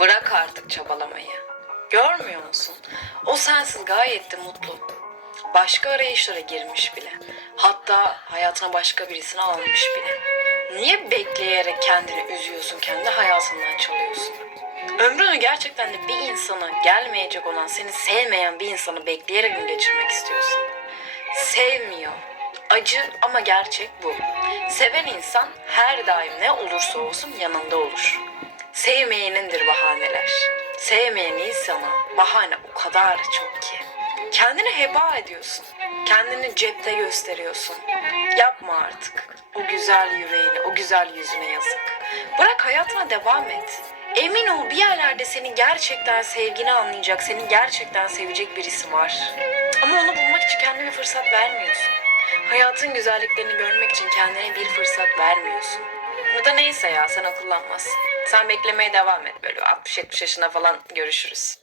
Bırak artık çabalamayı. Görmüyor musun? O sensiz gayet de mutlu. Başka arayışlara girmiş bile. Hatta hayatına başka birisini almış bile. Niye bekleyerek kendini üzüyorsun, kendi hayatından çalıyorsun? Ömrünü gerçekten de bir insana gelmeyecek olan, seni sevmeyen bir insanı bekleyerek mi geçirmek istiyorsun? Sevmiyor. Acı ama gerçek bu. Seven insan her daim ne olursa olsun yanında olur. Sevmeyenindir bahaneler. Sevmeyen insana bahane o kadar çok ki. Kendini heba ediyorsun. Kendini cepte gösteriyorsun. Yapma artık. O güzel yüreğini, o güzel yüzüne yazık. Bırak hayatına devam et. Emin ol bir yerlerde senin gerçekten sevgini anlayacak, seni gerçekten sevecek birisi var. Ama onu bulmak için kendine bir fırsat vermiyorsun. Hayatın güzelliklerini görmek için kendine bir fırsat vermiyorsun. Bu da neyse ya sen akıllanmazsın. Sen beklemeye devam et böyle 60-70 yaşına falan görüşürüz.